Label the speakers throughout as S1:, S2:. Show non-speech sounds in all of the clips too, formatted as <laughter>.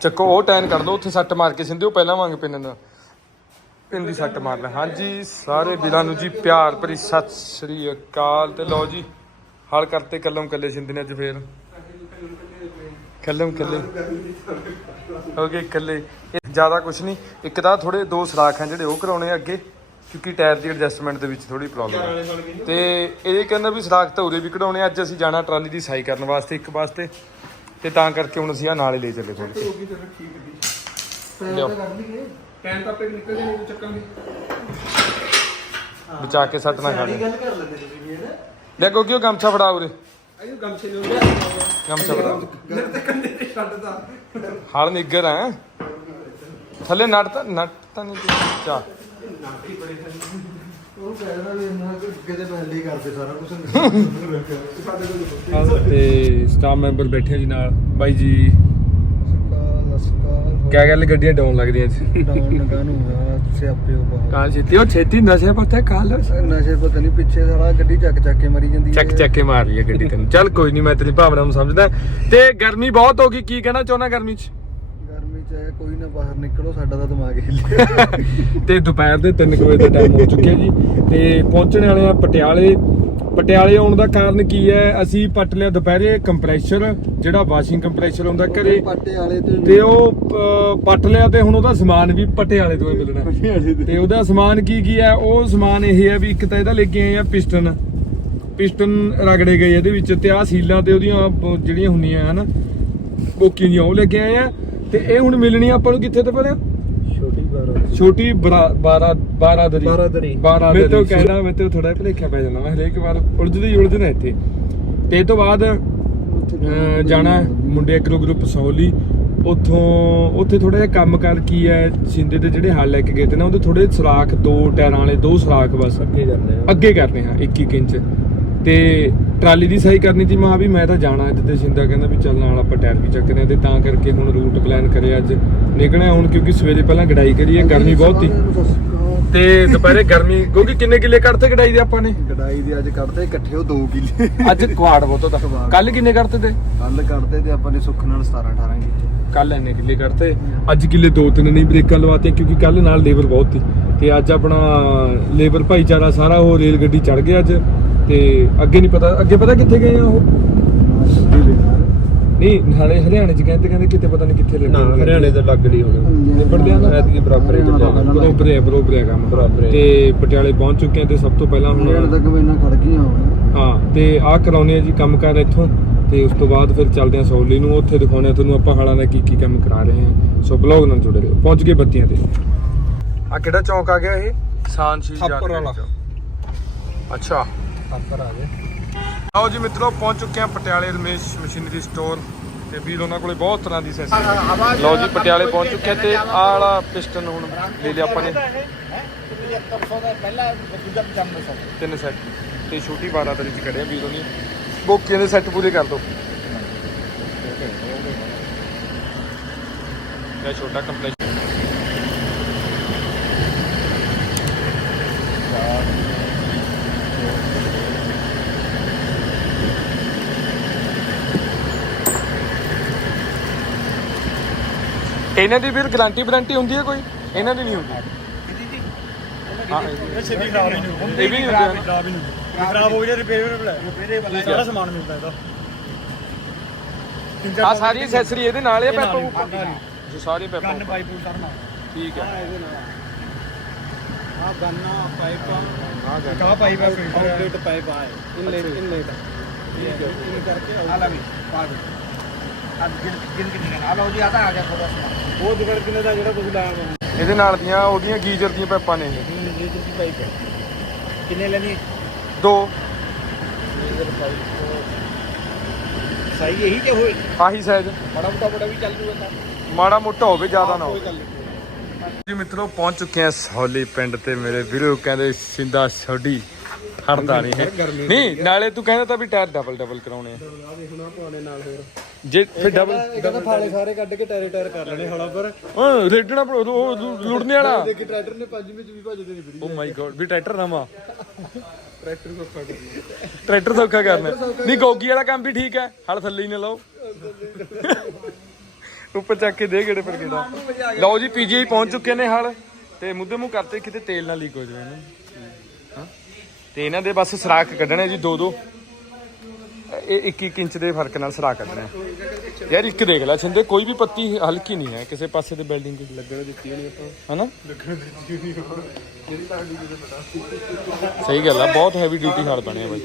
S1: ਚੱਕੋ ਉਹ ਟੈਨ ਕਰ ਦੋ ਉੱਥੇ ਸੱਟ ਮਾਰ ਕੇ ਸਿੰਧੇ ਉਹ ਪਹਿਲਾਂ ਵਾਂਗ ਪਿੰਨ ਦਾ ਪਿੰਨ ਦੀ ਸੱਟ ਮਾਰ ਲੈ। ਹਾਂਜੀ ਸਾਰੇ ਵੀਰਾਂ ਨੂੰ ਜੀ ਪਿਆਰ ਭਰੀ ਸਤਿ ਸ੍ਰੀ ਅਕਾਲ। ਤੇ ਲਓ ਜੀ ਹਲ ਕਰਤੇ ਕੱਲਮ ਕੱਲੇ ਸਿੰਧੇ ਨੇ ਅੱਜ ਫੇਰ। ਕੱਲਮ ਕੱਲੇ। ਹੋ ਗਏ ਇਹ ਜ਼ਿਆਦਾ ਕੁਝ ਨਹੀਂ। ਇੱਕ ਤਾਂ ਥੋੜੇ ਦੋ ਸਰਾਖ ਆ ਜਿਹੜੇ ਉਹ ਕਰਾਉਣੇ ਆ ਅੱਗੇ ਕਿਉਂਕਿ ਟਾਇਰ ਦੀ ਐਡਜਸਟਮੈਂਟ ਦੇ ਵਿੱਚ ਥੋੜੀ ਪ੍ਰੋਬਲਮ ਹੈ ਤੇ ਇਹ ਕਹਿੰਦਾ ਵੀ ਸਰਾਖ ਤਾਂ ਉਰੇ ਵੀ ਕਢਾਉਣੇ। ਅੱਜ ਅਸੀਂ ਜਾਣਾ ਟਰਾਲੀ ਦੀ ਸਾਈ ਕਰਨ ਵਾਸਤੇ ਇੱਕ ਵਾਸਤੇ। ਤੇ ਤਾਂ ਕਰਕੇ ਹੁਣ ਅਸੀਂ ਆ ਨਾਲੇ ਲੈ ਚੱਲੇ ਥੋੜੀ ਲਿਓ
S2: ਪੈਨ ਤਾਂ ਆਪੇ ਨਿਕਲ ਜਾਣੇ ਤੂੰ ਚੱਕਾਂਗੇ
S1: ਬਚਾ ਕੇ ਸੱਟ ਨਾ ਖਾਣੇ
S3: ਗੱਲ ਕਰ ਲੈਂਦੇ ਤੁਸੀਂ ਵੀ ਹੈ
S1: ਦੇਖੋ ਕਿ ਉਹ ਗਮਛਾ ਫੜਾ ਉਰੇ।
S2: ਆਇਓ ਗਮਛੇ ਨੂੰ ਲਿਆ
S1: ਗਮਛਾ ਫੜਾ।
S2: ਮੇਰੇ ਤੇ ਕੰਨੇ ਤੇ ਛੱਡਦਾ
S1: ਹਾਲ ਨਿੱਗਰ ਹੈ। ਥੱਲੇ ਨਟ ਤਾਂ ਨਟ ਤਾਂ ਨਹੀਂ। ਚਾ।
S3: ਉਹ ਕਹਿੰਦਾ ਵੀ ਇਹਨਾਂ ਕਿਤੇ ਪਹਿਲੇ ਹੀ ਕਰਦੇ ਸਾਰਾ ਕੁਝ
S1: ਤੇ ਸਟਾਫ ਮੈਂਬਰ ਬੈਠੇ ਜੀ ਨਾਲ। ਬਾਈ ਜੀ
S3: ਸਕਾਲ ਸਕਾਲ
S1: ਕਿਆ ਗੱਲ ਗੱਡੀਆਂ ਡਾਊਨ ਲੱਗਦੀਆਂ ਸੀ
S3: ਡਾਊਨ ਨਗਾ ਨੂੰ ਆ ਸਿਆਪੇ ਉਹ ਬਹੁਤ
S1: ਕਾਂ ਛੇਤੀ ਉਹ ਛੇਤੀ ਨਸ਼ੇ ਪੱਤੇ ਖਾ ਲੋ
S3: ਨਸ਼ੇ ਪਤਾ ਨਹੀਂ ਪਿੱਛੇ ਸਾਰਾ ਗੱਡੀ ਚੱਕ ਚੱਕ ਕੇ ਮਰੀ ਜਾਂਦੀ
S1: ਚੱਕ ਚੱਕ ਕੇ ਮਾਰ ਰਹੀ ਹੈ ਗੱਡੀ ਤੈਨੂੰ। ਚੱਲ ਕੋਈ ਨਹੀਂ ਮੈਂ ਤੇਰੀ ਭਾਵਨਾ ਨੂੰ ਸਮਝਦਾ। ਤੇ ਗਰਮੀ ਬਹੁਤ ਹੋ ਗਈ ਕੀ ਕਹਿਣਾ ਚਾਹੁੰਦਾ ਗਰਮੀ 'ਚ?
S3: ਗਰਮੀ ਚ ਹੈ, ਕੋਈ ਨਾ ਬਾਹਰ ਨਿਕਲੋ ਸਾਡਾ ਤਾਂ ਦਿਮਾਗ ਹਿੱਲਿਆ <laughs>
S1: ਤੇ ਦੁਪਹਿਰ ਦੇ 3 ਵਜੇ ਦਾ ਟਾਈਮ ਹੋ ਚੁੱਕਿਆ ਜੀ। ਤੇ ਪਹੁੰਚਣ ਵਾਲੇ ਆ ਪਟਿਆਲੇ। ਪਟਿਆਲੇ ਆਉਣ ਦਾ ਕਾਰਨ ਕੀ ਹੈ? ਅਸੀਂ ਪਟ ਲਿਆ ਦੁਪਹਿਰੇ ਕੰਪਰੈਸ਼ਰ ਜਿਹੜਾ ਵਾਸ਼ਿੰਗ ਕੰਪਰੈਸ਼ਰ ਹੁੰਦਾ ਘਰੇ।
S3: ਤੇ
S1: ਤੇ ਉਹ ਪਟ ਲਿਆ ਤੇ ਹੁਣ ਉਹਦਾ ਸਮਾਨ ਵੀ ਪਟਿਆਲੇ ਤੋਂ ਹੀ ਮਿਲਣਾ। ਤੇ। ਉਹਦਾ ਸਮਾਨ ਕੀ ਕੀ ਹੈ? ਉਹ ਸਮਾਨ ਇਹ ਹੈ ਵੀ ਇੱਕ ਤਾਂ ਇਹਦਾ ਲੈ ਕੇ ਆਏ ਆ ਪਿਸਟਨ ਪਿਸਟਨ ਰਗੜੇ ਗਏ ਇਹਦੇ ਵਿੱਚ ਤੇ ਆ ਸੀਲਾਂ ਤੇ ਉਹਦੀਆਂ ਜਿਹੜੀਆਂ ਹੁੰਦੀਆਂ ਹਨ ਬੋਕੀਆਂ ਜਿਹੀਆਂ ਉਹ ਲੈ ਕੇ ਆਏ ਆ। ਤੇ ਇਹ ਹੁਣ ਮਿਲਣੀ ਆਪਾਂ ਨੂੰ ਕਿੱਥੇ ਤੇ ਪਹਿਲਾਂ?
S3: ਛੋਟੀ ਬਾਰ
S1: ਛੋਟੀ 12 12 ਦਰੀ
S3: ਬਾਰਾਦਰੀ।
S1: 12 ਮੈਂ ਤਾਂ ਕਹਿਣਾ ਮੈਂ ਤਾਂ ਥੋੜਾ ਭਲੇਖਾ ਪੈ ਜਾਂਦਾ ਮੈਂ ਹਰੇਕ ਵਾਰ ਉਲਝਦੀ ਹੀ ਉਲਝਣਾ ਇੱਥੇ। ਤੇ ਇਹ ਤੋਂ ਬਾਅਦ ਅਹ, ਜਾਣਾ ਮੁੰਡੇ ਐਗਰੋ ਗਰੁੱਪ ਸੌਲੀ। ਉਥੋਂ ਉੱਥੇ ਥੋੜਾ ਜਿਹਾ ਕੰਮ ਕਰ ਕੀ ਹੈ ਸਿੰਦੇ ਦੇ ਜਿਹੜੇ ਹਲ ਲੈ ਕੇ ਗਏ ਤੇ ਨਾ ਉਹਦੇ ਥੋੜੇ ਸਰਾਖ ਦੋ ਟਾਇਰਾਂ ਵਾਲੇ ਦੋ ਸਰਾਖ ਬਸ।
S3: ਅੱਗੇ ਜਾਂਦੇ ਆ।
S1: ਅੱਗੇ ਕਰਨੇ ਹਾਂ 1 1 ਇੰਚ। ਤੇ ਟਰਾਲੀ ਦੀ ਸਹੀ ਕਰਨੀ ਸੀ ਮੈਂ ਵੀ ਮੈਂ ਤਾਂ ਜਾਣਾ ਅੱਜ ਤੇ ਸਿੰਦਾ ਕਹਿੰਦਾ ਵੀ ਚੱਲ ਨਾਲ ਆਪਾਂ ਟਾਇਰ ਵੀ ਚੱਕਦੇ ਆ ਤੇ ਤਾਂ ਕਰਕੇ ਹੁਣ ਰੂਟ ਪਲਾਨ ਕਰਿਆ ਅੱਜ। ਨਿਕਲਿਆ ਹੁਣ ਕਿਉਂਕਿ ਸਵੇਰੇ ਪਹਿਲਾਂ ਗੜਾਈ ਕਰੀਏ ਗਰਮੀ ਬਹੁਤ ਸੀ। ਤੇ ਦੁਪਹਿਰੇ ਗਰਮੀ ਕਿਉਂਕਿ ਕਿੰਨੇ ਕਿੱਲੇ ਕੱਢਤੇ ਗੜਾਈ ਦੇ ਆਪਾਂ ਨੇ?
S3: ਗੜਾਈ ਦੇ ਅੱਜ ਕੱਢਦੇ ਇਕੱਠੇ ਉਹ 2 ਕਿੱਲੇ।
S1: ਅੱਜ ਕੁਆੜ ਬਹੁਤ ਦਾ ਕੱਲ ਕਿੰਨੇ ਕੱਢਤੇ ਤੇ?
S3: ਕੱਲ ਕੱਢਦੇ ਤੇ ਆਪਾਂ ਨੇ ਸੁੱਖ ਨਾਲ 17 18 ਕਿੱਲੇ।
S1: ਕੱਲ ਇੰਨੇ ਕਿੱਲੇ ਕੱਢਤੇ ਅੱਜ ਕਿੱਲੇ ਦੋ ਤਿੰਨ ਨਹੀਂ ਬ੍ਰੇਕਾਂ ਲਵਾਤੇ ਕਿਉਂਕਿ ਕੱਲ ਨਾਲ ਲੇਬਰ ਬਹੁਤ ਸੀ। ਤੇ ਅੱਜ ਆਪਣਾ ਲੇਬਰ ਭਾਈਚਾਰਾ ਸਾਰਾ ਉਹ ਰੇਲ ਗੱਡੀ ਚੜ ਗਿਆ ਅੱਜ। ਤੇ ਅੱਗੇ ਨਹੀਂ ਪਤਾ ਅੱਗੇ ਪਤਾ ਕਿੱਥੇ ਗਏ ਆ ਉਹ? ਨਹੀਂ ਨਾਲੇ ਹਰਿਆਣੇ ਚ ਕਹਿੰਦੇ ਕਹਿੰਦੇ ਕਿਤੇ ਪਤਾ ਨਹੀਂ ਕਿੱਥੇ ਲੱਗੇ
S4: ਤਾਂ ਲੱਗ ਨਹੀਂ ਹੋਣੀ।
S1: ਨਿਬੜਦੇ ਆ ਨਾ?
S4: ਐਤਕੀ ਬਰਾਬਰ ਹੀ ਚੱਲਿਆ
S1: ਬਰੋਬਰ ਹੈ ਬਰੋਬਰ ਹੈ ਕੰਮ।
S4: ਬਰਾਬਰ ਹੈ।
S1: ਤੇ ਪਟਿਆਲੇ ਪਹੁੰਚ ਚੁੱਕੇ ਆ ਤੇ ਸਭ ਤੋਂ ਪਹਿਲਾਂ
S3: ਹੁਣ
S1: ਹੁਣ
S3: ਤੱਕ ਮੈਨਾਂ ਖੜ ਗਈਆਂ
S1: ਹਾਂ ਤੇ ਆਹ ਕਰਾਉਨੇ ਆ ਜੀ ਕੰਮ ਕਰ ਇੱਥੋਂ। ਤੇ ਉਸ ਤੋਂ ਬਾਅਦ ਫਿਰ ਚੱਲਦੇ ਆ ਸੌਲੀ ਨੂੰ। ਉੱਥੇ ਦਿਖਾਉਣੇ ਆ ਤੁਹਾਨੂੰ ਆਪਾਂ ਹਾਲਾਂ ਦਾ ਕੀ ਕੀ ਕੰਮ ਕਰਾ ਰਹੇ ਆ ਸੋ ਬਲੌਗ ਨਾਲ ਜੁੜੇ ਰਹੋ। ਪਹੁੰਚ ਗਏ ਬੱਤੀਆਂ ਤੇ। ਆ ਕਿਹੜਾ ਚੌਂਕ ਆ ਗਿਆ ਇਹ? ਸ਼ੀਲ
S4: ਥਾਪਰ ਵਾਲਾ।
S1: ਅੱਛਾ।
S4: ਆਪਰ ਆ ਗਏ।
S1: ਆਓ ਜੀ ਮਿੱਤਰੋ, ਪਹੁੰਚ ਚੁੱਕੇ ਆ ਪਟਿਆਲੇ ਰਮੇਸ਼ ਮਸ਼ੀਨਰੀ ਸਟੋਰ ਤੇ ਵੀਰ ਉਹਨਾਂ ਕੋਲੇ ਬਹੁਤ ਤਰ੍ਹਾਂ ਦੀ ਸੈਸਰੀ ਲਓ ਜੀ, ਪਟਿਆਲੇ ਪਹੁੰਚ ਚੁੱਕੇ ਆ ਤੇ ਆਹ ਵਾਲਾ ਪਿਸਟਨ ਹੁਣ ਲੈ ਲਿਆ ਆਪਾਂ ਨੇ। ਤਿੰਨ ਸੈੱਟ ਤੇ ਛੋਟੀ 12 ਤਰੀ ਚ ਖੜੇ ਆ ਵੀਰੋ ਬੋਕੀਆਂ ਦੇ ਸੈੱਟ ਪੂਰੇ ਕਰ ਦੋ। ਇਹ ਛੋਟਾ ਕੰਪਲੈਕਸ ਇਹਨਾਂ ਦੀ ਵੀਰ ਗਾਰੰਟੀ ਵਾਰੰਟੀ ਹੁੰਦੀ ਹੈ ਕੋਈ? ਇਹਨਾਂ ਦੀ ਨਹੀਂ ਹੁੰਦੀ। ਹਾਂ
S4: ਸਿੱਧੀ ਖਰਾਬ ਨਹੀਂ
S1: ਇਹ ਵੀ ਨਹੀਂ ਹੁੰਦੇ। ਹਨ।
S4: ਖਰਾਬ ਹੀ ਨਹੀਂ ਖਰਾਬ ਹੋ ਗਿਆ ਰਿਪੇਅਰ ਰਿਪੇਅਰ ਸਾਰਾ ਸਮਾਨ ਮਿਲਦਾ ਇਹਦਾ।
S1: ਆ ਸਾਰੀ ਐਕਸੈਸਰੀ ਇਹਦੇ ਨਾਲ ਹੀ ਆ ਪੈਪਾ ਜੋ ਸਾਰੇ ਪੈਪਾ
S4: ਕੰਨ ਪਾਈਪ ਉਤਰਨਾ
S1: ਠੀਕ ਹੈ।
S4: ਆ ਗੰਨਾ ਪਾਈਪ
S1: ਆ।
S4: ਕਾ ਪਾਈਪ ਹੈ ਕੰਪਲੀਟ ਪਾਈਪ ਆ ਇਨਲੇਟ ਇਨਲੇਟ ਠੀਕ ਹੈ ਇਹ ਕਰਕੇ
S2: ਆ ਲੈ ਵੀ ਪਾ ਦੇ।
S4: ਉਹ ਦਿਗੜ ਕਿੰਨੇ ਦਾ ਜਿਹੜਾ ਤੁਸੀਂ ਲਾਇਆ ਹੋਇਆ?
S1: ਇਹਦੇ ਨਾਲ ਦੀਆਂ ਉਹਦੀਆਂ ਗੀਜ਼ਰ ਦੀਆਂ ਪੈਪਾਂ ਨੇ ਇਹ।
S4: ਇਹ ਜਿਹੜੀ ਪਾਈਪ ਹੈ। ਕਿੰਨੇ ਲੈਣੀ
S1: ਦੋ।
S4: ਲੇਜ਼ਰ ਪਾਈਪ ਸਹੀ ਇਹੀ ਤੇ ਹੋਏ।
S1: ਆਹੀ ਸਾਈਜ਼
S4: ਬੜਾ ਮੋਟਾ ਬੜਾ ਵੀ ਚੱਲ ਜੂਗਾ ਤਾਂ।
S1: ਮਾੜਾ ਮੋਟਾ ਹੋਵੇ ਜ਼ਿਆਦਾ ਨਾ ਹੋਵੇ।
S4: ਗੱਲ
S1: ਜੀ ਮਿੱਤਰੋ ਪਹੁੰਚ ਚੁੱਕੇ ਆ ਸੌਲੀ ਪਿੰਡ ਤੇ ਮੇਰੇ ਵੀਰੋ ਕਹਿੰਦੇ ਸਿੰਦਾ ਛੋਡੀ ਹਟਦਾ ਨਹੀਂ ਹੈ ਨਹੀਂ ਨਾਲੇ ਤੂੰ ਕਹਿੰਦਾ ਤਾਂ ਵੀ ਟਾਇਰ ਡਬਲ ਡਬਲ ਕਰਾਉਣੇ ਆ।
S4: ਆ ਦੇਖਣਾ ਪਾਉਣੇ ਨਾਲ ਹੋਰ।
S1: ਜੇ ਫਿਰ ਡਬਲ
S4: ਇਹ ਕਹਿੰਦਾ ਫਾਲੇ ਸਾਰੇ ਕੱਢ ਕੇ ਟਾਇਰ ਟਾਇਰ ਕਰ ਲੈਣੇ ਹੌਲਾ ਪਰ।
S1: ਓ ਰੇਡਣਾ ਲੁੜਨੇ ਵਾਲਾ।
S4: ਦੇਖੀ ਟਰੈਕਟਰ ਨੇ ਪੰਜ ਵਿੱਚ ਵੀ ਭੱਜਦੇ ਨਹੀਂ ਫਿਰੀ
S1: ਓ ਮਾਈ ਗॉड ਵੀ ਟਰੈਕਟਰ ਨਵਾਂ।
S4: ਟਰੈਕਟਰ ਕੋ ਫੜ ਲਿਆ
S1: ਟਰੈਕਟਰ ਸੌਖਾ ਕਰਨਾ। ਨਹੀਂ ਗੋਗੀ ਵਾਲਾ ਕੰਮ ਵੀ ਠੀਕ ਹੈ। ਹਲ ਥੱਲੇ ਹੀ ਨਾ ਲਾਓ। ਉੱਪਰ ਚੱਕ ਕੇ ਦੇ ਗੇੜੇ ਪਰ ਗੇੜਾ ਲਓ ਜੀ ਪੀਜੀਆਈ ਪਹੁੰਚ ਚੁੱਕੇ ਨੇ ਹਾਲ। ਤੇ ਮੁੱਦੇ ਮੂੰਹ ਕਰਤੇ ਕਿਤੇ ਤੇਲ ਨਾ ਲੀਕ ਹੋ ਜਾਵੇ ਇਹਨਾਂ ਤੇ ਇਹਨਾਂ ਦੇ ਬਸ ਸਰਾਖ ਕੱਢਣੇ ਜੀ ਦੋ ਦੋ ਇਹ 1 1 ਇੰਚ ਦੇ ਫ਼ਰਕ ਨਾਲ ਸਰਾਖ ਕੱਢਣੇ ਆ। ਯਾਰ ਇੱਕ ਦੇਖ ਲੈ ਛਿੰਦੇ ਕੋਈ ਵੀ ਪੱਤੀ ਹਲਕੀ ਨਹੀਂ ਹੈ ਕਿਸੇ ਪਾਸੇ ਤੇ ਬਿਲਡਿੰਗ ਦੀ। ਲੱਗਣ ਦਿੱਤੀ ਹੋਣੀ ਆਪਾਂ। ਹਨਾ? ਸਹੀ ਗੱਲ ਆ ਬਹੁਤ ਹੈਵੀ ਡਿਊਟੀ ਹਾਲ ਬਣਿਆ ਬਾਈ।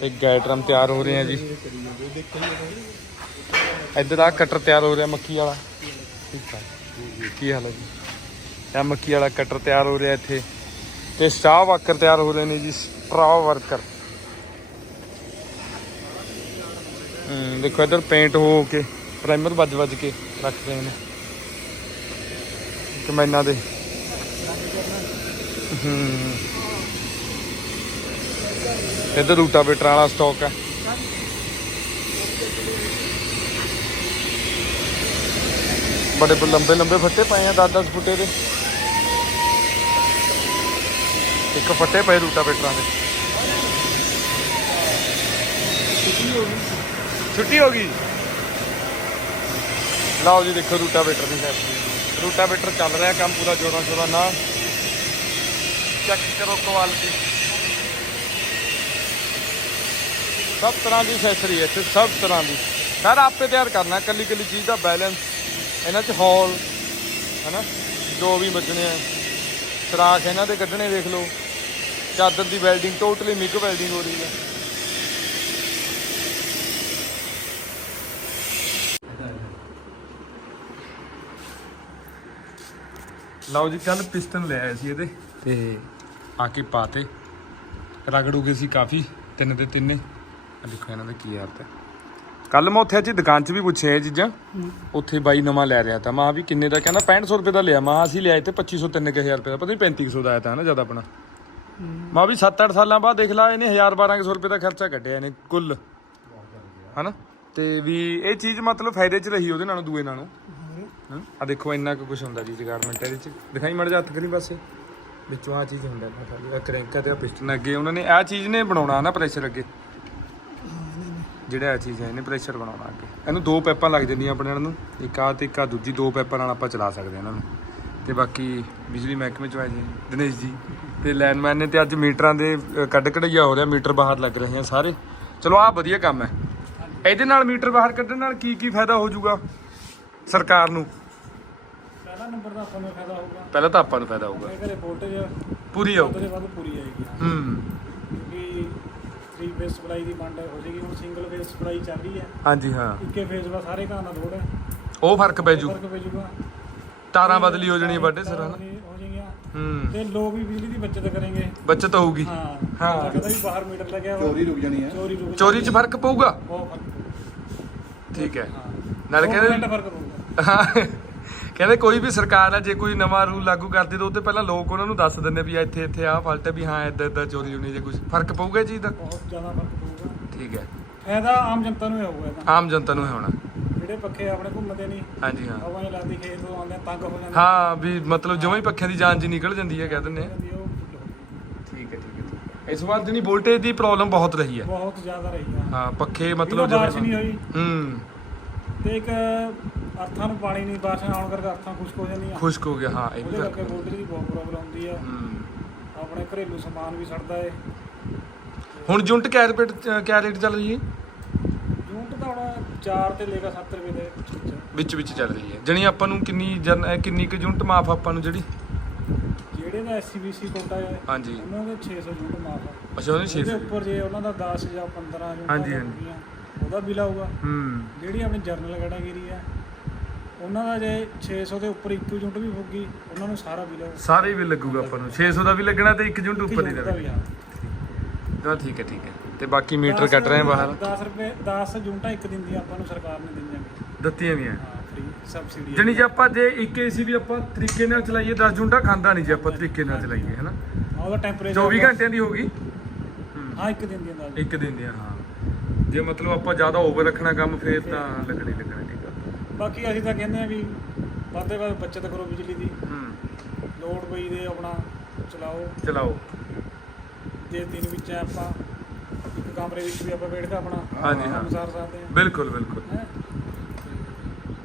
S1: ਤੇ ਗੈਟਰਮ ਤਿਆਰ ਹੋ ਰਹੇ ਆ ਜੀ। ਇੱਧਰ ਆ ਕਟਰ ਤਿਆਰ ਹੋ ਰਿਹਾ ਮੱਕੀ ਵਾਲਾ। ਠੀਕ ਆ। ਕੀ ਹਾਲ ਹੈ ਜੀ? ਇਹ ਮੱਕੀ ਵਾਲਾ ਕਟਰ ਤਿਆਰ ਹੋ ਰਿਹਾ ਇੱਥੇ। ਤੇ ਸਟਾਫ ਵਾਕਰ ਤਿਆਰ ਹੋ ਰਹੇ ਨੇ ਜੀ ਸਟਾਫ ਦੇਖੋ ਇੱਧਰ ਪੇਂਟ ਹੋ ਕੇ ਪ੍ਰਾਈਮਰ ਵੱਜ ਵੱਜ ਕੇ ਰੱਖ ਨੇ। ਕਮੈਨਾਂ ਦੇ। ਹਮ। ਇੱਧਰ ਰੂਟਾਵੇਟਰ ਵਾਲਾ ਸਟਾਕ ਹੈ। ਬੜੇ ਲੰਬੇ ਲੰਬੇ ਫੱਟੇ ਪਏ ਆ 10 10 ਫੁੱਟੇ ਦੇ। ਇੱਕ ਫੱਟੇ ਪਏ ਰੂਟਾ ਰੂਟਾਵੇਟਰਾਂ ਦੇ। ਛੁੱਟੀ ਹੋ ਗਈ। ਲਓ ਜੀ, ਦੇਖੋ ਰੂਟਾ ਰੂਟਾਵੇਟਰ ਦੀ ਫੈਕਟਰੀ ਰੂਟਾਵੇਟਰ ਚੱਲ ਰਿਹਾ, ਕੰਮ ਪੂਰਾ ਜੋਰਾਂ ਸ਼ੋਰਾਂ ਨਾਲ। ਚੈੱਕ ਕਰੋ ਕੁਆਲਿਟੀ। ਸਭ ਤਰ੍ਹਾਂ ਦੀ ਐਕਸੈਸਰੀ ਹੈ ਇੱਥੇ, ਸਭ ਤਰ੍ਹਾਂ ਦੀ। ਸਰ ਆਪੇ ਤਿਆਰ ਕਰਨਾ ਕੱਲੀ ਕੱਲੀ ਚੀਜ਼ ਦਾ ਬੈਲੈਂਸ ਇਹਨਾਂ 'ਚ ਹੌਲ ਹਨਾ? ਜੋ ਵੀ ਵੱਜਣੇ ਆ। ਸਰਾਖ ਇਹਨਾਂ ਦੇ ਕੱਢਣੇ ਦੇਖ ਲਓ। ਚਾਦਰ ਦੀ ਵੈਲਡਿੰਗ ਟੋਟਲੀ ਮਿਗ ਵੈਲਡਿੰਗ ਹੋ ਰਹੀ ਹੈ। ਲਓ ਜੀ ਕੱਲ ਪਿਸਟਨ ਲੈ ਆਏ ਸੀ ਇਹਦੇ। ਤੇ ਆ ਕੇ ਪਾਤੇ। ਰਗੜੂ ਗਏ ਸੀ ਕਾਫੀ ਤਿੰਨ ਦੇ ਤਿੰਨੇ। ਆ ਦੇਖੋ ਇਹਨਾਂ ਦਾ ਕੀ ਹਾਲਤ ਹੈ। ਕੱਲ ਮੈਂ ਉੱਥੇ ਅੱਜ ਦੁਕਾਨ 'ਚ ਵੀ ਪੁੱਛਿਆ ਇਹ ਚੀਜ਼ਾਂ। ਉੱਥੇ ਬਾਈ ਨਵਾਂ ਲੈ ਰਿਹਾ ਤਾਂ ਮਾਂ ਵੀ ਕਿੰਨੇ ਦਾ? ਕਹਿੰਦਾ 6500 ਰੁਪਏ ਦਾ ਲਿਆ। ਮਾਂ ਅਸੀਂ ਲਿਆਏ ਤੇ 2500 3000 ਰੁਪਏ ਦਾ। ਪਤਾ ਨਹੀਂ 3500 ਦਾ ਆਇਆ ਤਾਂ ਨਾ ਜਦ ਆਪਣਾ। ਮਾਂ ਵੀ 7-8 ਸਾਲਾਂ ਬਾਅਦ ਦੇਖ ਲਾ ਇਹਨੇ 1000-1200 ਰੁਪਏ ਦਾ ਖਰਚਾ ਕੱਢਿਆ ਇਹਨੇ ਕੁੱਲ। ਹਨਾ? ਤੇ ਵੀ ਇਹ ਚੀਜ਼ ਮਤਲਬ ਫਾਇਦੇ 'ਚ ਰਹੀ ਉਹਦੇ ਨਾਲੋਂ ਦੂਏ ਨਾਲੋਂ। ਹਾਂ? ਆ ਦੇਖੋ ਇੰਨਾ ਕੁ ਕੁਝ ਹੁੰਦਾ ਜੀ ਜਗਾਰਮੈਂਟ ਇਹਦੇ 'ਚ ਦਿਖਾਈ ਮੜ ਜਾ ਹੱਥ ਕਰੀ ਬਸ ਵਿੱਚੋਂ ਆ ਚੀਜ਼ ਹੁੰਦਾ ਨਾ ਆ ਕਰੈਂਕਾ ਤੇ ਪਿਸਟਨ ਅੱਗੇ। ਉਹਨਾਂ ਨੇ ਆ ਚੀਜ਼ ਨੇ ਬਣਾਉਣਾ ਨਾ ਪ੍ਰੈਸ਼ਰ ਅੱਗੇ। ਜਿਹੜਾ ਇਹ ਚੀਜ਼ ਹੈ ਇਹਨੇ ਪ੍ਰੈਸ਼ਰ ਬਣਾਉਣਾ ਅੱਗੇ। ਇਹਨੂੰ ਦੋ ਪੈਪਾਂ ਲੱਗ ਜਾਂਦੀਆਂ ਆਪਣੇ ਨੂੰ। ਇੱਕ ਆ ਤੇ ਇੱਕ ਆ ਦੂਜੀ ਦੋ ਪੈਪਾਂ ਨਾਲ ਆਪਾਂ ਚਲਾ ਸਕਦੇ ਹਾਂ ਇਹਨਾਂ ਨੂੰ। ਤੇ ਬਾਕੀ ਬਿਜਲੀ ਮਹਿਕਮੇ ਚ ਆਏ ਜੀ ਦਿਨੇਸ਼ ਜੀ। ਤੇ ਲਾਈਨਮੈਨ ਨੇ ਤੇ ਅੱਜ ਮੀਟਰਾਂ ਦੇ ਕੱਢ ਕਢਈਆ ਹੋ ਰਿਹਾ ਮੀਟਰ ਬਾਹਰ ਲੱਗ ਰਹੇ ਆ ਸਾਰੇ। ਚਲੋ ਆ ਵਧੀਆ ਕੰਮ ਹੈ। ਇਹਦੇ ਨਾਲ ਮੀਟਰ ਬਾਹਰ ਕੱਢਣ ਨਾਲ ਕੀ ਕੀ ਫਾਇਦਾ ਹੋ ਜਾਊਗਾ ਸਰਕਾਰ ਨੂੰ?
S4: ਪਹਿਲਾ ਨੰਬਰ ਦਾ ਆਪਾਂ ਨੂੰ ਫਾਇਦਾ ਹੋਊਗਾ।
S1: ਪਹਿਲਾਂ ਤਾਂ ਆਪਾਂ ਨੂੰ ਫਾਇਦਾ ਹੋਊਗਾ।
S4: ਘਰੇ ਵੋਲਟੇਜ
S1: ਪੂਰੀ ਆਊ
S4: ਉਹਦੇ ਵੱਧ ਪੂਰੀ ਆਏਗੀ।
S1: ਹੂੰ।
S4: ਕਿਉਂਕਿ 3 ਫੇਸ ਸਪਲਾਈ ਦੀ ਮੰਡ ਹੋ ਜਾਏਗੀ ਹੁਣ ਸਿੰਗਲ ਫੇਸ ਸਪਲਾਈ ਚੱਲ ਰਹੀ ਹੈ।
S1: ਹਾਂਜੀ ਹਾਂ।
S4: ਇੱਕੇ ਫੇਸ ਵਾ ਸਾਰੇ ਘਰਾਂ ਦਾ ਲੋਡ ਹੈ।
S1: ਉਹ ਫ਼ਰਕ ਪੈ ਜੂ।
S4: ਫ਼ਰਕ ਪੈ ਜਾਊਗਾ
S1: ਤਾਰਾਂ ਬਦਲੀ ਹੋ ਜਾਣੀ ਵੱਡੇ ਸਿਰ ਹਨਾ
S4: ਹੋ ਜਾਏਗੀਆਂ
S1: ਹੂੰ।
S4: ਤੇ ਲੋਕ ਵੀ ਬਿਜਲੀ ਦੀ ਬੱਚਤ ਕਰਨਗੇ।
S1: ਬੱਚਤ ਹੋਊਗੀ।
S4: ਹਾਂ।
S1: ਹਾਂ।
S4: ਲੱਗਦਾ ਵੀ ਬਾਹਰ ਮੀਟਰ ਲੱਗਿਆ ਵਾ।
S3: ਚੋਰੀ ਰੁਕ ਜਾਣੀ ਹੈ।
S4: ਚੋਰੀ ਰੁਕ
S1: ਚੋਰੀ 'ਚ ਫ਼ਰਕ ਪਊਗਾ।
S4: ਬਹੁਤ ਫ਼ਰਕ ਪਊਗਾ।
S1: ਠੀਕ ਹੈ।
S4: ਹਾਂ।
S1: ਨਾਲ
S4: ਦੋ
S1: ਕਹਿੰਦੇ
S4: percent ਫ਼ਰਕ ਪਊਗਾ।
S1: ਹਾਂ। ਕਹਿੰਦੇ ਕੋਈ ਵੀ ਸਰਕਾਰ ਹੈ ਜੇ ਕੋਈ ਨਵਾਂ ਰੂਲ ਲਾਗੂ ਕਰਦੀ ਤਾਂ ਉਹ ਤੇ ਪਹਿਲਾਂ ਲੋਕ ਉਹਨਾਂ ਨੂੰ ਦੱਸ ਦਿੰਦੇ ਵੀ ਇੱਥੇ ਇੱਥੇ ਆਹ ਫਾਲਟ ਹੈ ਵੀ ਹਾਂ ਇੱਦਾਂ ਇੱਦਾਂ ਚੋਰੀ ਹੋਣੀ ਜੇ ਕੁਝ ਫ਼ਰਕ ਪਊਗਾ ਇਹ ਚੀਜ਼ ਦਾ?
S4: ਬਹੁਤ ਜ਼ਿਆਦਾ ਫ਼ਰਕ ਪਊਗਾ।
S1: ਠੀਕ ਹੈ।
S4: ਫਾਇਦਾ ਆਮ ਜਨਤਾ ਨੂੰ ਹੀ ਹੋਊਗਾ ਇਹਦਾ।
S1: ਆਮ ਜਨਤਾ ਨੂੰ ਇਹ ਹੋਣਾ
S4: ਜਿਹੜੇ ਪੱਖੇ ਆਪਣੇ ਘੁੰਮਦੇ ਨਹੀਂ
S1: ਹਾਂਜੀ ਹਾਂ।
S4: ਹਵਾ ਹੀ ਲੱਗਦੀ ਖੇਤ ਤੋਂ ਆਉਂਦੇ ਆ, ਤੰਗ ਹੋ ਜਾਂਦੇ
S1: ਹਾਂ ਵੀ ਮਤਲਬ ਜਮਾਂ ਹੀ ਪੱਖਿਆਂ ਦੀ ਜਾਨ ਜੀ ਨਿਕਲ ਜਾਂਦੀ ਹੈ ਕਹਿ ਦਿੰਦੇ ਆ।
S4: ਜਾਂਦੀ ਆ, ਉਹ
S1: ਠੀਕ ਹੈ ਠੀਕ ਹੈ ਇਸ ਵਾਰ ਜਣੀ ਵੋਲਟੇਜ ਦੀ ਪ੍ਰੋਬਲਮ ਬਹੁਤ ਰਹੀ ਹੈ।
S4: ਬਹੁਤ ਜ਼ਿਆਦਾ ਰਹੀ ਆ।
S1: ਹਾਂ ਪੱਖੇ
S4: ਮਤਲਬ
S1: ਮਤਲਬ
S4: ਬਾਰਿਸ਼ ਨਹੀਂ ਹੋਈ।
S1: ਹੂੰ।
S4: ਤੇ ਇੱਕ ਅਰਥਾਂ ਨੂੰ ਪਾਣੀ ਨਹੀਂ ਬਾਰਿਸ਼ ਆਉਣ ਕਰਕੇ ਅਰਥਾਂ ਖੁਸ਼ਕ ਹੋ ਜਾਂਦੀਆਂ।
S1: ਖੁਸ਼ਕ ਹੋ ਗਿਆ ਹਾਂ ਇਹ ਵੀ
S4: ਉਹਦੇ
S1: ਫ਼ਰਕ
S4: ਕਰਕੇ ਵੋਲਟੇਜ ਦੀ ਬਹੁਤ ਪ੍ਰੋਬਲਮ ਆਉਂਦੀ ਆ।
S1: ਹੂੰ।
S4: ਆਪਣੇ ਘਰੇਲੂ ਸਮਾਨ ਵੀ ਸੜਦਾ ਏ।
S1: ਹੁਣ ਕਿਆ ਰੇਟ ਕਿਆ ਰੇਟ ਚੱਲ ਰਹੀ ਹੈ
S4: ਯੂਨਿਟ ਤਾਂ ਹੁਣ 4 ਤੇ ਲੈ ਕੇ 7 ਰੁਪਏ ਦੇ ਵਿੱਚ
S1: ਵਿੱਚ। ਵਿੱਚ ਚੱਲ ਰਹੀ ਹੈ ਜਣੀ ਆਪਾਂ ਨੂੰ ਕਿੰਨੀ ਜਨ- ਕਿੰਨੀ ਕੁ ਯੂਨਿਟ ਮਾਫ ਆਪਾਂ ਨੂੰ ਜਿਹੜੀ?
S4: ਜਿਹੜੇ ਦਾ ਐਸਸੀਬੀਸੀ ਕੋਟਾ ਹੈ
S1: ਹਾਂਜੀ।
S4: ਉਹਨਾਂ ਦੇ 600 ਯੂਨਿਟ ਮਾਫ ਆ।
S1: ਅੱਛਾ ਉਹਨੇ
S4: ਉਹਦੇ
S1: 6
S4: ਉੱਪਰ ਜੇ ਉਹਨਾਂ ਦਾ 10 ਜਾਂ 15 ਯੂਨਿਟ
S1: ਹਾਂਜੀ, ਹਾਂਜੀ।
S4: ਉਹਦਾ ਬਿੱਲ ਆਊਗਾ
S1: ਹੂੰ।
S4: ਜਿਹੜੀ ਆਪਣੀ ਜਰਨਲ ਕੈਟਾਗਰੀ ਆ ਉਹਨਾਂ ਦਾ ਜੇ 600 ਦੇ ਉੱਪਰ ਇੱਕ ਯੂਨਿਟ ਵੀ ਹੋਊਗੀ ਉਹਨਾਂ ਨੂੰ ਸਾਰਾ ਬਿੱਲ
S1: ਸਾਰੇ ਵੀ ਲੱਗੂਗਾ ਆਪਾਂ ਨੂੰ। 600 ਦਾ ਵੀ ਲੱਗਣਾ ਤੇ 1 ਯੂਨਿਟ ਉੱਪਰ
S4: ਵੀ ਆ
S1: ਤਾਂ ਠੀਕ ਹੈ ਠੀਕ ਹੈ। ਤੇ ਬਾਕੀ ਮੀਟਰ ਕੱਟ ਰਹੇ ਆ ਬਾਹਰ?
S4: 10 ਰੁਪਏ 10 ਯੂਨਿਟਾਂ ਇੱਕ ਦਿਨ ਦੀਆਂ ਆਪਾਂ ਨੂੰ ਸਰਕਾਰ ਨੇ ਦਿੰਦੀਆਂ
S1: ਦਿੱਤੀਆਂ ਵੀ ਆ।
S4: ਹਾਂ ਫ੍ਰੀ ਸਬਸਿਡੀ
S1: ਜਣੀ ਜੇ ਆਪਾਂ ਜੇ ਇੱਕ ਏਸੀ ਵੀ ਆਪਾਂ ਤਰੀਕੇ ਨਾਲ ਚਲਾਈਏ 10 ਯੂਨਿਟਾਂ ਖਾਂਦਾ ਨਹੀਂ ਜੇ ਆਪਾਂ ਤਰੀਕੇ ਨਾਲ ਚਲਾਈਏ ਹੈਨਾ?
S4: ਉਹਦਾ ਟੈਂਪਰੇਚਰ
S1: 24 ਘੰਟਿਆਂ ਦੀ ਹੋਗੀ
S4: ਹਾਂ। ਇੱਕ ਦਿਨ ਦੀਆਂ
S1: ਇੱਕ ਦਿਨ ਦੀ ਆ, ਹਾਂ। ਜੇ ਮਤਲਬ ਆਪਾਂ ਜ਼ਿਆਦਾ ਓਵਰ ਰੱਖਣਾ ਕੰਮ ਫੇਰ ਤਾਂ ਲੱਗਣੀ ਲੱਗਣਾ।
S4: ਬਾਕੀ ਅਸੀਂ ਤਾਂ ਕਹਿੰਦੇ ਆ ਵੀ ਵੱਧੇ ਵੱਧ ਬੱਚਤ ਕਰੋ ਬਿਜਲੀ ਦੀ।
S1: ਹੂੰ।
S4: ਲੋਡ ਪਈ ਦੇ ਆਪਣਾ ਚਲਾਓ।
S1: ਚਲਾਓ।
S4: ਜੇ ਦਿਨ ਵਿੱਚ ਆਪਾਂ ਇੱਕ ਕਮਰੇ ਵਿੱਚ ਵੀ ਆਪਾਂ ਬੈਠ ਕੇ ਆਪਣਾ
S1: ਹਾਂਜੀ, ਹਾਂ।
S4: ਕੰਮ ਸਾਰ ਸਕਦੇ ਹਾਂ।
S1: ਬਿਲਕੁਲ ਬਿਲਕੁਲ।
S4: ਹੈਂ।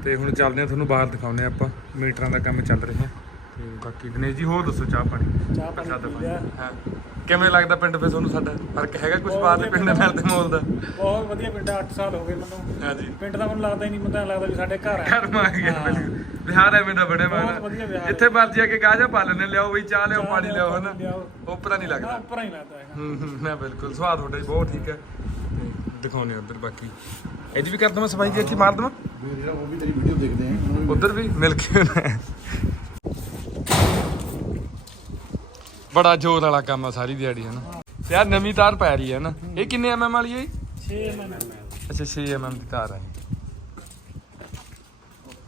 S1: ਤੇ ਹੁਣ ਚੱਲਦੇ ਆ ਤੁਹਾਨੂੰ ਬਾਹਰ ਦਿਖਾਉਂਦੇ ਆ ਆਪਾਂ। ਮੀਟਰਾਂ ਦਾ ਕੰਮ ਚੱਲ ਰਿਹਾ। ਤੇ ਬਾਕੀ ਦਿਨੇਸ਼ ਜੀ ਹੋਰ ਦੱਸੋ ਚਾਹ ਪਾਣੀ?
S4: ਚਾਹ ਪਾਣੀ
S1: ਪ੍ਰਸ਼ਾਦਾ
S4: ਪੀ ਲਿਆ।
S1: ਹਾਂ। ਕਿਵੇਂ ਲੱਗਦਾ ਪਿੰਡ ਫੇ ਤੁਹਾਨੂੰ ਸਾਡਾ? ਫ਼ਰਕ ਹੈਗਾ ਕੁਝ ਦੇ ਪਿੰਡ ਨਾਲ ਤੇ ਮੋਲ ਦਾ?
S4: ਬਹੁਤ ਵਧੀਆ ਪਿੰਡ ਆ 8 ਸਾਲ ਹੋ ਗਏ ਮੈਨੂੰ।
S1: ਹਾਂਜੀ।
S4: ਪਿੰਡ ਦਾ ਮੈਨੂੰ ਲੱਗਦਾ ਹੀ ਨਹੀਂ ਮੈਨੂੰ ਤਾਂ ਲੱਗਦਾ ਵੀ ਸਾਡੇ ਘਰ ਆ।
S1: ਘਰ ਮਾ ਗਿਆ ਬਿਲਕੁਲ। ਬਿਹਾਰ ਐਵੇਂ ਦਾ ਬੜਿਆ
S4: ਬਹੁਤ ਵਧੀਆ
S1: ਮੈਂ
S4: ਵਿਹਾਰ।
S1: ਇੱਥੇ ਮਰਜ਼ੀ ਆ ਕੇ ਗਾਜਾ ਪਾ ਲੈਣੇ ਲਿਆਓ ਬਈ ਚਾਹ ਲਿਆਓ ਪਾਣੀ
S4: ਲਿਆਓ,
S1: ਹਨਾ। ਉਪਰਾ ਨਹੀਂ
S4: ਨਾ
S1: ਲੱਗਦਾ
S4: ਉੱਪਰ ਹੀ ਲੱਗਦਾ
S1: ਹੂੰ ਹੂੰ ਨਾ ਬਿਲਕੁਲ। ਸਵਾਦ ਤੁਹਾਡਾ ਬਹੁਤ ਠੀਕ ਹੈ। ਦਿਖਾਉਣੇ ਉਧਰ ਬਾਕੀ। ਇਹਦੀ ਵੀ ਕਰ ਦਵਾਂ ਸਫ਼ਾਈ ਜੀ ਇੱਥੇ ਮਾਰ ਦਵਾਂ?
S3: ਜਿਹੜਾ ਉਹ ਵੀ ਤੇਰੀ ਵੀਡੀਓ ਦੇਖਦੇ ਆ
S1: ਉਧਰ ਵੀ? ਮਿਲ ਕੇ ਆਉਣਾ। ਬੜਾ ਜ਼ੋਰ ਵਾਲਾ ਕੰਮ ਆ ਸਾਰੀ ਦਿਹਾੜੀ ਹੈ ਨਾ ਤੇ ਯਾਰ ਨਵੀਂ ਤਾਰ ਪੈ ਰਹੀ ਹੈ ਨਾ ਇਹ ਕਿੰਨੇ ਐਮਐਮ ਵਾਲੀ ਹੈ ਜੀ?
S4: 6 ਮਹੀਨੇ
S1: ਅੱਛਾ 6 ਐਮਐਮ ਦੀ ਤਾਰ ਹੈ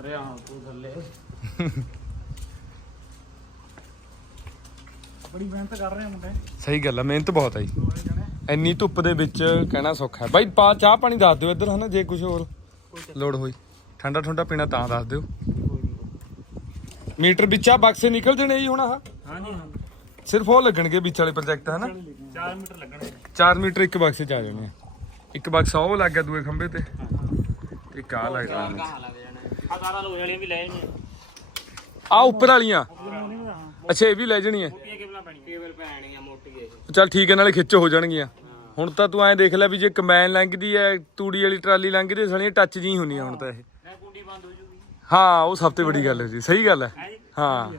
S2: ਰਿਆ ਤੂੰ ਥੱਲੇ।
S4: ਬੜੀ ਮਿਹਨਤ ਕਰ ਰਹੇ ਆ ਮੁੰਡੇ।
S1: ਸਹੀ ਗੱਲ ਹੈ ਮਿਹਨਤ ਬਹੁਤ ਹੈ ਜੀ। ਇੰਨੀ ਧੁੱਪ ਦੇ ਵਿੱਚ ਕਹਿਣਾ ਸੌਖਾ ਹੈ। ਬਾਈ ਪਾ ਚਾਹ ਪਾਣੀ ਦੱਸ ਦਿਓ ਇੱਧਰ ਹਨਾ ਜੇ ਕੁਝ ਹੋਰ ਲੋੜ ਹੋਈ। ਠੰਡਾ ਠੰਡਾ ਪੀਣਾ ਤਾਂ ਦੱਸ ਦਿਓ। ਮੀਟਰ ਵਿੱਚ ਆ ਬਕਸੇ ਨਿਕਲ ਜਣੇ ਜੀ ਹੁਣ ਆਹ।
S4: ਹਾਂ
S1: ਸਿਰਫ ਉਹ ਲੱਗਣਗੇ ਵਿੱਚ ਵਾਲੇ ਪ੍ਰੋਜੈਕਟ ਹਨਾ?
S4: 4 ਮੀਟਰ ਲੱਗਣਗੇ।
S1: 4 ਮੀਟਰ ਇੱਕ ਬਕਸੇ ਚ ਆ ਜਾਣੇ। ਇੱਕ ਬਕਸਾ ਉਹ ਲੱਗ ਗਿਆ ਦੂਏ ਖੰਭੇ ਤੇ। ਤੇ ਇੱਕ ਆ ਲੱਗ
S2: ਜਾਣਾ ਆ ਵੀ ਲੈ ਜਾਣੀਆਂ।
S1: ਆ ਉੱਪਰ ਵਾਲੀਆਂ? ਅੱਛਾ ਇਹ ਵੀ ਲੈ ਜਾਣੀਆਂ।
S2: ਮੋਟੀਆਂ ਕੇਬਲਾਂ ਪੈਣੀਆਂ। ਮੋਟੀ
S1: ਚੱਲ ਠੀਕ ਹੈ ਨਾਲੇ ਖਿੱਚ ਹੋ ਜਾਣਗੀਆਂ। ਹੁਣ ਤਾਂ ਤੂੰ ਐਂ ਦੇਖ ਲੈ ਵੀ ਜੇ ਕੰਬਾਈਨ ਲੰਘਦੀ ਐ ਤੂੜੀ ਵਾਲੀ ਟਰਾਲੀ ਲੰਘਦੀ ਐ ਸਾਲੀਆਂ ਟੱਚ ਜੀ ਹੁੰਦੀਆਂ ਹੁਣ ਤਾਂ ਇਹ।
S2: ਮੈਂ ਕੁੰਡੀ ਬੰਦ ਹੋ ਜੂਗੀ।
S1: ਹਾਂ ਉਹ ਸਭ ਤੋਂ ਵੱਡੀ ਗੱਲ ਹੈ ਜੀ ਸਹੀ ਗੱਲ ਹੈ। ਹਾਂ।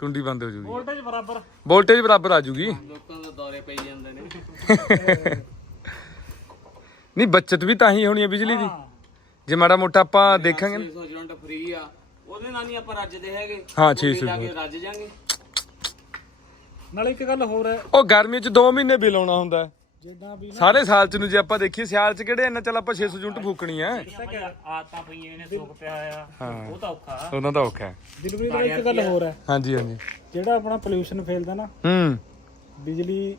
S1: ਕੁੰਡੀ ਬੰਦ ਹੋ ਜੂਗੀ।
S4: ਵੋਲਟੇਜ ਬਰਾਬਰ।
S1: ਵੋਲਟੇਜ ਬਰਾਬਰ ਆ ਜੂਗੀ।
S2: ਲੋਕਾਂ ਦੇ ਦੌਰੇ ਪਈ ਜਾਂਦੇ ਨੇ। <laughs>
S1: ਨਹੀਂ ਬੱਚਤ ਵੀ ਤਾਂ ਹੀ ਹੋਣੀ ਹੈ ਬਿਜਲੀ ਦੀ। ਜੇ ਮਾੜਾ ਮੋਟਾ ਆਪਾਂ ਦੇਖਾਂਗੇ ਨਾ।
S2: 600 ਯੂਨਿਟ ਫ੍ਰੀ ਆ। ਉਹਦੇ ਨਾਲ ਨਹੀਂ ਆਪਾਂ ਰੱਜਦੇ ਹੈਗੇ।
S1: ਹਾਂ,
S2: ਕੁੰਡੀ
S1: 600
S2: ਲਾ ਕੇ ਰੱਜ ਜਾਾਂਗੇ।
S4: ਨਾਲੇ ਇੱਕ ਗੱਲ ਹੋਰ ਹੈ।
S1: ਉਹ ਗਰਮੀ ਚ 2 ਮਹੀਨੇ ਬਿੱਲ ਆਉਣਾ ਹੁੰਦਾ। ਹੈ।
S4: ਜਿੱਦਾਂ ਵੀ
S1: ਸਾਰੇ ਸਾਲ ਚ ਨੂੰ ਜੇ ਆਪਾਂ ਦੇਖੀਏ ਸਿਆਲ ਚ ਕਿਹੜੇ ਇੰਨਾ ਚੱਲ ਆਪਾਂ 600 ਯੂਨਿਟ ਫੂਕਣੀ ਹੈ
S2: ਆਤਾਂ ਪਈਆਂ ਨੇ ਸੁੱਕ ਪਿਆ ਆ
S1: ਹਾਂ।
S2: ਉਹ ਤਾਂ ਔਖਾ।
S1: ਉਹਨਾਂ ਦਾ ਔਖਾ ਹੈ
S4: ਦਿਲਵਰੀ ਦਾ ਇੱਕ ਗੱਲ ਹੋਰ ਹੈ
S1: ਹਾਂਜੀ ਹਾਂਜੀ।
S4: ਜਿਹੜਾ ਆਪਣਾ ਪੋਲਿਊਸ਼ਨ ਫੈਲਦਾ ਨਾ
S1: ਹੂੰ।
S4: ਬਿਜਲੀ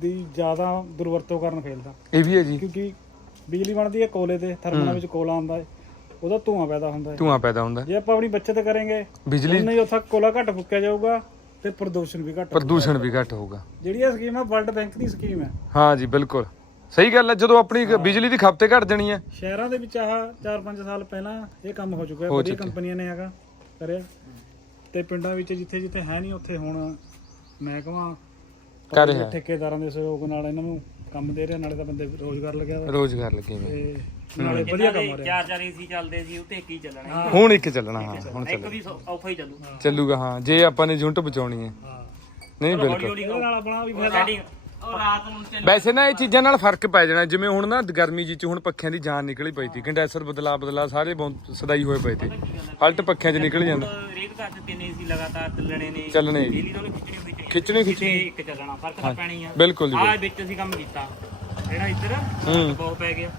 S4: ਦੀ ਜ਼ਿਆਦਾ ਦੁਰਵਰਤੋਂ ਕਾਰਨ ਫੈਲਦਾ।
S1: ਇਹ ਵੀ ਹੈ ਜੀ।
S4: ਕਿਉਂਕਿ ਬਿਜਲੀ ਬਣਦੀ ਹੈ ਕੋਲੇ ਤੇ ਥਰਮਲਾਂ ਵਿੱਚ ਕੋਲਾ ਆਉਂਦਾ ਹੈ ਉਹਦਾ ਧੂਆਂ ਪੈਦਾ ਹੁੰਦਾ ਹੈ
S1: ਧੂਆਂ ਪੈਦਾ ਹੁੰਦਾ
S4: ਜੇ ਆਪਾਂ ਆਪਣੀ ਬੱਚਤ ਕਰਾਂਗੇ
S1: ਬਿਜਲੀ
S4: ਉਨਾ ਹੀ ਉੱਥੇ ਕੋਲਾ ਘੱਟ ਫੁੱਕਿਆ ਜਾਊਗਾ। ਤੇ ਪ੍ਰਦੂਸ਼ਣ ਵੀ ਘੱਟ
S1: ਪ੍ਰਦੂਸ਼ਣ ਵੀ ਘੱਟ ਹੋਊਗਾ।
S4: ਜਿਹੜੀ ਇਹ ਸਕੀਮ ਹੈ ਵਰਲਡ ਬੈਂਕ ਦੀ ਸਕੀਮ ਹੈ।
S1: ਹਾਂ ਜੀ ਬਿਲਕੁਲ। ਸਹੀ ਗੱਲ ਹੈ ਜਦੋਂ ਆਪਣੀ ਬਿਜਲੀ ਦੀ ਖਪਤ ਘਟ ਜਾਣੀ ਹੈ।
S4: ਸ਼ਹਿਰਾਂ ਦੇ ਵਿੱਚ ਆਹ 4-5 ਸਾਲ ਪਹਿਲਾਂ ਇਹ ਕੰਮ ਹੋ ਚੁੱਕਾ ਹੈ ਵਧੀਆ। ਕੰਪਨੀਆਂ ਨੇ ਹੈਗਾ ਕਰਿਆ। ਤੇ ਪਿੰਡਾਂ ਵਿੱਚ ਜਿੱਥੇ ਜਿੱਥੇ ਹੈ ਨਹੀਂ ਉੱਥੇ ਹੁਣ ਮੈਂ ਕਹਾਂ
S1: ਕਰ ਰਿਹਾ।
S4: ਠੇਕੇਦਾਰਾਂ ਦੇ ਸਹਿਯੋਗ ਨਾਲ ਇਹਨਾਂ ਨੂੰ ਕੰਮ ਦੇ ਰਿਹਾ ਨਾਲੇ ਤਾਂ ਬੰਦੇ ਰੋਜ਼ਗਾਰ ਲੱਗਿਆ
S1: ਰੋਜ਼ਗਾਰ ਲੱਗੇ ਹੋਏ।
S4: ਨਾਲੇ ਵਧੀਆ ਕੰਮ ਹੋ ਰਿਹਾ।
S2: ਚਾਰ ਚਾਰ ਏਸੀ ਚੱਲਦੇ ਸੀ ਉਹ ਤੇ ਇੱਕ ਹੀ ਚੱਲਣਾ
S1: ਹੁਣ ਇੱਕ ਚੱਲਣਾ ਹਾਂ ਹੁਣ
S2: ਇੱਕ ਵੀ ਸੌ- ਔਖਾ ਹੀ ਚੱਲੂ।
S1: ਚੱਲੂਗਾ ਹਾਂ ਜੇ ਆਪਾਂ ਨੇ ਯੂਨਿਟ ਬਚਾਉਣੀ ਹੈ।
S4: ਹਾਂ।
S1: ਨਹੀਂ
S2: ਹੌਲੀ
S1: ਬਿਲਕੁਲ।
S2: ਹੌਲੀ
S4: ਇਹਦੇ ਨਾਲ ਆਪਣਾ ਵੀ ਫਾਇਦਾ।
S2: ਸੈਟਿੰਗ ਉਹ ਰਾਤ ਨੂੰ ਚੱਲ।
S1: ਵੈਸੇ ਨਾ ਇਹ ਚੀਜ਼ਾਂ ਨਾਲ ਫ਼ਰਕ ਪੈ ਜਾਣਾ। ਜਿਵੇਂ ਹੁਣ ਨਾ ਗਰਮੀ ਜੀ ਚ ਹੁਣ ਪੱਖਿਆਂ ਦੀ ਜਾਨ ਨਿਕਲੀ ਪਈ ਸੀ। ਕੰਡੈਂਸਰ ਬਦਲਾ ਬਦਲਾ ਸਾਰੇ ਬਹੁਤ ਸਦਾਈ ਹੋਏ ਪਏ ਤੇ ਹਲਟ ਪੱਖਿਆਂ 'ਚ ਨਿਕਲ ਜਾਂਦਾ।
S2: ਰੇਤ ਘਰ ਚ ਤਿੰਨ ਏਸੀ ਲਗਾਤਾਰ ਚੱਲਣੇ ਨੇ।
S1: ਚੱਲਣੇ। ਜੀ।
S2: ਬਿਜਲੀ ਤਾਂ ਉਹਨੇ ਖਿੱਚਣੀ ਹੋਈ
S1: ਖਿੱਚਣੀ ਖਿੱਚਣੀ।
S2: ਇੱਕ ਚੱਲਣਾ ਫ਼ਰਕ ਤਾਂ ਪੈਣੀ ਆ।
S1: ਬਿਲਕੁਲ ਜੀ
S2: ਆਹ ਵਿੱਚ ਅਸੀਂ ਕੰਮ ਕੀਤਾ। ਜਿਹੜਾ ਇੱਧਰ। ਬਹੁਤ ਪੈ ਗਿਆ।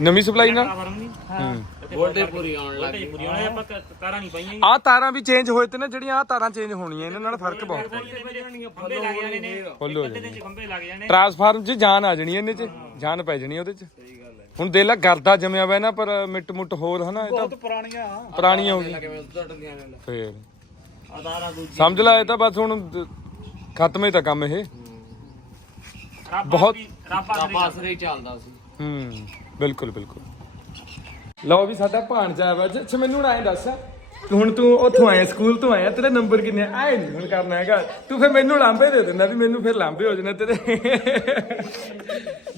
S1: ਨਵੀਂ ਸਪਲਾਈ ਨਾਲ?
S2: ਫਰਮ ਨਹੀਂ।
S1: ਹੂੰ।
S2: ਵੋਲਟੇਜ ਪੂਰੀ ਆਉਣ ਲੱਗ ਗਈ ਪੂਰੀ ਆਉਣ ਆਪਾਂ ਕ- ਤਾਰਾਂ ਨਹੀਂ ਪਾਈਆਂ।
S1: ਆਹ ਤਾਰਾਂ ਵੀ ਚੇਂਜ ਹੋਏ ਤੇ ਨਾ ਜਿਹੜੀਆਂ ਆਹ ਤਾਰਾਂ ਚੇਂਜ ਹੋਣੀਆਂ ਇਹਨਾਂ ਨਾਲ ਫ਼ਰਕ ਬਹੁਤ। ਪੈ
S2: ਖੰਭੇ ਲੱਗ ਜਾਣੇ ਨੇ।
S1: ਫੁੱਲ ਹੋ
S2: ਅੱਧੇ ਦਿਨ ਚ ਖੰਭੇ ਲੱਗ ਜਾਣੇ।
S1: ਟਰਾਂਸਫਾਰਮ 'ਚ ਜਾਨ ਆ ਜਾਣੀ ਇਹਨੇ 'ਚ ਜਾਨ ਪੈ ਜਾਣੀ ਉਹਦੇ 'ਚ। ਹੁਣ ਦੇਖ ਲੈ ਗਰਦਾ ਜੰਮਿਆ ਹੋਇਆ ਨਾ ਪਰ ਮਿੱਟ ਮੁੱਟ ਹੋਰ ਹਨਾ ਇਹ ਤਾਂ
S4: ਬਹੁਤ ਪੁਰਾਣੀਆਂ।
S1: ਪੁਰਾਣੀਆਂ ਹੋ ਗਈਆਂ। ਫੇਰ।
S2: ਆਧਾਰਾ ਦੂਜੀ
S1: ਸਮਝ ਲੈ ਇਹ ਤਾਂ ਬਸ ਹੁਣ ਦ- ਖਤਮ ਹੀ ਤਾਂ ਕੰਮ ਇਹ।
S2: ਰੱਬ
S1: ਬਹੁਤ-
S2: ਰੱਬ ਆਸਰੇ ਹੀ ਚੱਲਦਾ ਸੀ।
S1: ਹੂੰ। ਬਿਲਕੁਲ ਬਿਲਕੁਲ। ਲਓ ਵੀ ਸਾਡਾ ਭਾਣਜਾ ਵਾ। ਅੱਛਾ, ਮੈਨੂੰ ਹੁਣ ਐਂ ਦੱਸ। ਹੁਣ ਤੂੰ ਉੱਥੋਂ ਆਇਆ ਸਕੂਲ ਤੋਂ ਆਇਆ, ਤੇਰਾ ਨੰਬਰ ਕਿੰਨੇ ਆ? ਆਏ ਨਹੀਂ ਹੁਣ ਕਰਨਾ ਹੈਗਾ। ਤੂੰ ਫਿਰ ਮੈਨੂੰ ਲਾਂਬੇ ਦੇ ਦਿੰਦਾ ਵੀ ਮੈਨੂੰ ਫਿਰ ਲਾਂਬੇ ਹੋ ਜਾਣਾ ਤੇਰੇ।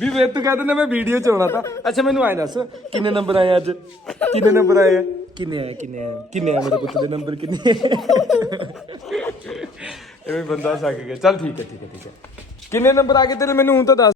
S1: ਵੀ ਵੇ ਤੂੰ ਕਹਿ ਦਿੰਦਾ ਮੈਂ ਵੀਡੀਓ ਚ ਆਉਣਾ ਤਾਂ। ਅੱਛਾ, ਮੈਨੂੰ ਐਂ ਦੱਸ, ਕਿੰਨੇ ਨੰਬਰ ਆਏ ਅੱਜ? ਕਿੰਨੇ ਨੰਬਰ ਆਏ ਆ? ਕਿੰਨੇ ਆਏ ਕਿੰਨੇ ਆਏ? ਕਿੰਨੇ ਆਏ ਮੇਰੇ ਪੁੱਤ ਦੇ ਨੰਬਰ ਕਿੰਨੇ? ਐਵੇਂ ਬੰਦਾ ਸੱਕ ਗਿਆ। ਚੱਲ ਠੀਕ ਹੈ ਠੀਕ ਹੈ ਠੀਕ ਹੈ। ਕਿੰਨੇ ਨੰਬਰ ਆ ਗਏ ਤੇਰੇ? ਮੈਨੂੰ ਹੁਣ ਤਾਂ ਦੱਸ।